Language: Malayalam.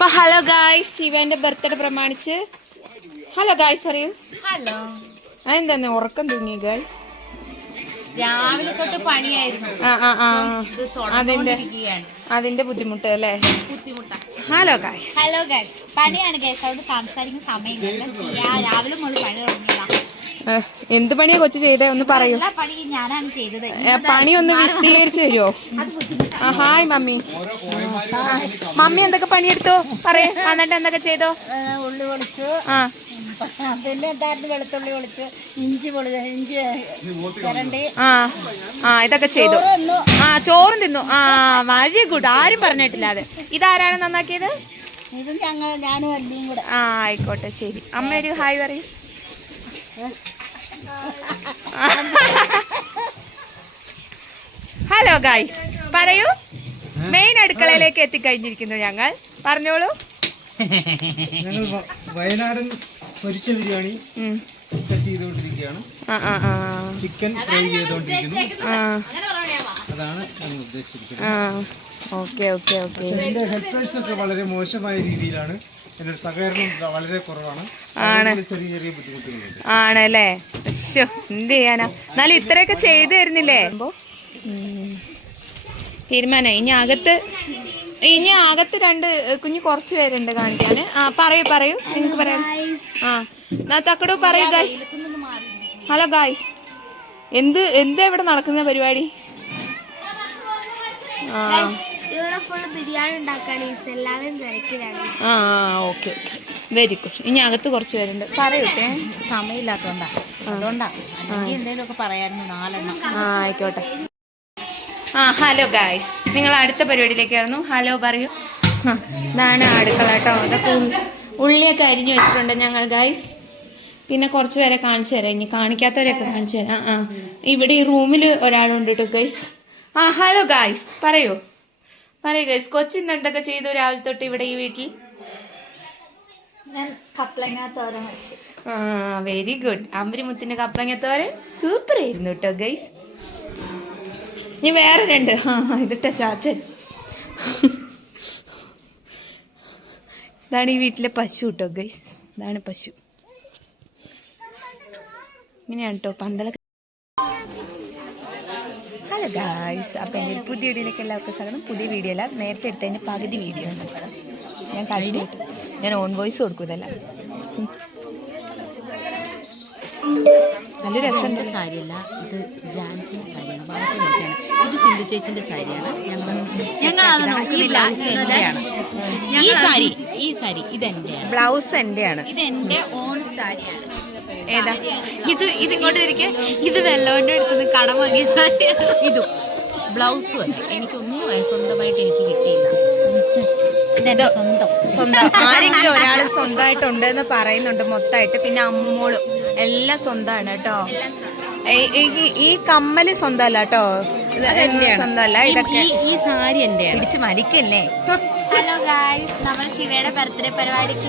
അപ്പൊ ഹലോ ഗായ്സ്, ശിവന്റെ ബർത്ത്ഡേ പ്രമാണിച്ച് ഹലോ ഗായ്സ് പറയൂ. ഹലോ. അതെന്താ ഉറക്കം തൂങ്ങി ഗായ്സ്? രാവിലെ തൊട്ട് പണിയായിരുന്നു. അതിന്റെ ബുദ്ധിമുട്ട് അല്ലേ? Hello guys. ഹലോ ഗായ്സ്, പണിയാണ് ഗായ്സ്, അവിടെ സംസാരിക്കുന്ന സമയമില്ല. രാവിലെ മുതൽ പണി തുടങ്ങിയതാ. എന്ത് പണിയാ കൊച്ചു ചെയ്തേ? ഒന്ന് പറയൂ. പണി ഞാനാണ് ചെയ്തത്. പണി ഒന്ന് വിശദീകരിച്ചു തരുമോ? Hi mummy. മമ്മി എന്തൊക്കെ പണിയെടുത്തോ പറയേ, എന്നിട്ട് എന്തൊക്കെ ചെയ്തോ? ഉള്ളി പൊളിച്ചു, പിന്നെ എന്തായിരുന്നു, വെളുത്തുള്ളി പൊളിച്ചു, ഇഞ്ചി ചിരണ്ടി, ഇതൊക്കെ ചെയ്തു. ചോറും തിന്നു. Very good. ആരും പറഞ്ഞിട്ടില്ല. അത് ഇതാരാണ് നന്നാക്കിയത്? ഇത് ഞാനും അല്ലിയും കൂടെ. ആയിക്കോട്ടെ, ശരി. അമ്മ ഒരു ഹായ് പറയൂ. ഹലോ ഗായ്സ് പറയൂ. മെയിൻ അടുക്കളയിലേക്ക് എത്തിക്കഴിഞ്ഞിരിക്കുന്നു ഞങ്ങൾ. പറഞ്ഞോളൂ. ഞങ്ങൾ വയനാടൻ പൊരിച്ച ബിരിയാണി സെറ്റ് ചെയ്തുകൊണ്ടിരിക്കുകയാണ്. ചിക്കൻ ഫ്രൈ ചെയ്തുകൊണ്ടിരിക്കുന്നു. അതാണ് ഞങ്ങൾ ഉദ്ദേശിച്ചിരിക്കുന്നത്. എന്റെ ഹെൽപ്പേഴ്സ് ഒക്കെ വളരെ മോശമായ രീതിയിലാണ്. എന്റെ സഹകരണം വളരെ കുറവാണ്. ചെറിയ ചെറിയ ബുദ്ധിമുട്ടുകളുണ്ട്. ആണല്ലേ? എന്ത് ചെയ്യാനാ? എന്നാലും ഇത്രയൊക്കെ ചെയ്തു തരുന്നില്ലേ? തീരുമാനം. ഇനി അകത്ത് രണ്ട് കുഞ്ഞു കുറച്ച് പേരുണ്ട് കാണിക്കാന്. പറയൂ നിങ്ങൾക്ക് പറയാം. തക്കടു പറയൂ ഗായ്സ്. ഹലോ ഗായ്സ്, എന്താ ഇവിടെ നടക്കുന്ന പരിപാടി? Okay, very good. ഇനി അകത്ത് കുറച്ച് പേരുണ്ട്. പറയൂട്ടെ. സമയമില്ലാത്തോണ്ടാ, അതുകൊണ്ടാ. എന്തെങ്കിലുമൊക്കെ പറയായിരുന്നു. 4 ആയിക്കോട്ടെ. ഹലോ ഗായ്സ്, നിങ്ങൾ അടുത്ത പരിപാടിയിലേക്കായിരുന്നു. ഹലോ പറയൂ. ഇതാണ് അടുക്കള കേട്ടോ. അതൊക്കെ ഉള്ളിയൊക്കെ അരിഞ്ഞു വെച്ചിട്ടുണ്ട് ഞങ്ങൾ ഗായ്സ്. പിന്നെ കുറച്ച് പേരെ കാണിച്ചു തരാം. ഇനി കാണിക്കാത്തവരെയൊക്കെ കാണിച്ചു തരാം. ഇവിടെ ഈ റൂമിൽ ഒരാളുണ്ട് കേട്ടോ ഗൈസ്. ഹലോ ഗായ്സ് പറയൂ ഗൈസ്. കൊച്ചിന്ന് എന്തൊക്കെ ചെയ്തു രാവിലെ തൊട്ട് ഇവിടെ ഈ വീട്ടിൽ? Very good. അമ്പരിമുത്തിന്റെ കപ്ലങ്ങത്തോരൻ സൂപ്പർ ആയിരുന്നു കേട്ടോ ഗൈസ്. ഇനി വേറെ രണ്ട്. ഇതിട്ട ചാച്ചൻ. ഇതാണ് ഈ വീട്ടിലെ പശു കേട്ടോ ഗൈസ്. ഇതാണ് പശു. ഇങ്ങനെയാണ് കേട്ടോ പന്തലൊക്കെ. ഹലോ ഗായ്സ്, അപ്പം എൻ്റെ ഒരു പുതിയ വീഡിയോയിലേക്ക് എല്ലാവർക്കും സ്വാഗതം. പുതിയ വീഡിയോ അല്ല, നേരത്തെ എടുത്തതിൻ്റെ പകുതി വീഡിയോ ആണ്. ഞാൻ കഴിഞ്ഞു. ഞാൻ ഓൺ വോയിസ് കൊടുക്കും. ഇതെല്ലാം നല്ല രസമുണ്ട്. സാരിയല്ല, ഇത് ജാൻസിന്റെ സാരിയാണ്. വളരെ രസമാണ്. ഇത് സിന്ധു ചേച്ചിന്റെ സാരിയാണ്. ഈ സാരി ഇതെന്റെയാണ്. ബ്ലൗസ് എന്റെയാണ്. ഇതെന്റെ ഓൺ സാരിയാണ്. ഏതാ ഇതിങ്ങോട്ട് ഇരിക്കും. ഇത് വെള്ളോണ്ട് എടുക്കുന്നത് കടം വാങ്ങിയ സാരിയാണ്. ഇതും ബ്ലൗസും അല്ല. എനിക്കൊന്നും സ്വന്തമായിട്ട് എനിക്ക് കിട്ടിയില്ല. സ്വന്തം ആരെങ്കിലും ഒരാൾ സ്വന്തമായിട്ടുണ്ട് എന്ന് പറയുന്നുണ്ട് മൊത്തമായിട്ട്. പിന്നെ അമ്മോളും എല്ലാം സ്വന്തമാണ് കേട്ടോ. ഈ കമ്മല് സ്വന്തമല്ല കേട്ടോ. സ്വന്തമല്ല. ഇതൊക്കെ ഈ സാരി എന്റെ പിടിച്ച് മരിക്കല്ലേ. ഹലോ ഗായ്സ്, നമ്മൾ ശിവയുടെ ബർത്ത്ഡേ പരിപാടിക്ക്